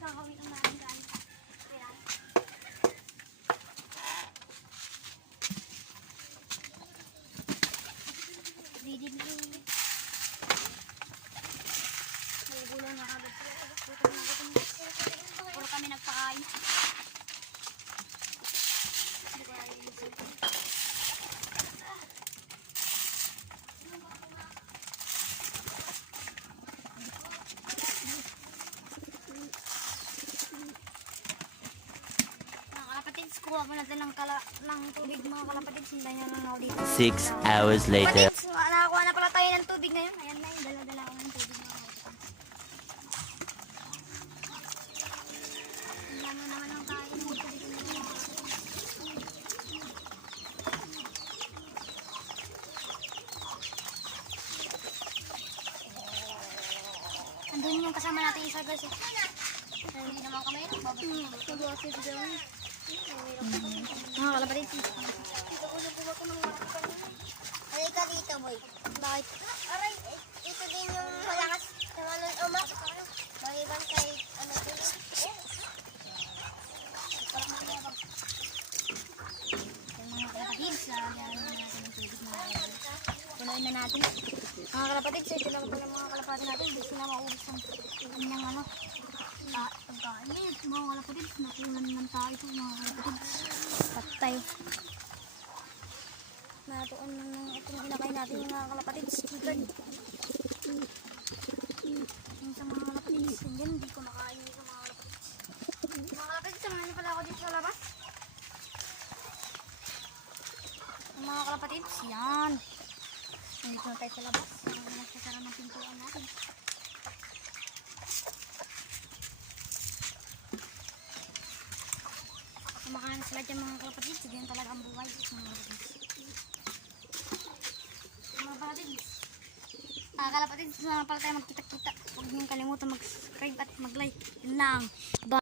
kakawin ang namin daan. Kaya. Didin rin. Nagugulan na agad sila. Gutom na gutom. Puro kami nagpakain. Hindi ko naiisip. 6 hours later. Nakakuha na pala tayo ng tubig ngayon. Ayan na yung dala-dala ko ng tubig mga kapatid. Ano naman ang kain ng tubig ng mga kapatid. Andun yung kasama natin isa guys. Hindi naman kami. Mga kalapatid. Halika dito, boy. Bakit? Aray, ito din yung malakas ng ano, umak. Maliban kay, ano ito? Mga kalapatid, lagyan na natin ng tubig mga kalapatid. Punuin na natin. Mga kalapatid, sa ito lang pala mga kalapatid natin. Hindi sila maubos ang kanyang ano. Pagkain. Mga kalapatid, nakulan naman tayo ito mga kalapatid. Patay. Natuon ng itong hinakain natin yung mga kalapatid. Chicken. Yung sa mga kalapatid. Yan, hindi ko makain yung sa mga kalapatid. Mga kalapatid, samahan niyo pala ako dito sa labas. Yung mga kalapatid, yan. Nandito na tayo sa labas. Nagsasara ng pintuan natin. Kumakain sila dyan mga kalapatid. Ganyan talaga ang buhay. Mga kalapatid. Mga kalapatid, saan pala tayo magkita-kita. Huwag niyong kalimutan mag-subscribe at mag-like. Yun lang. Bye.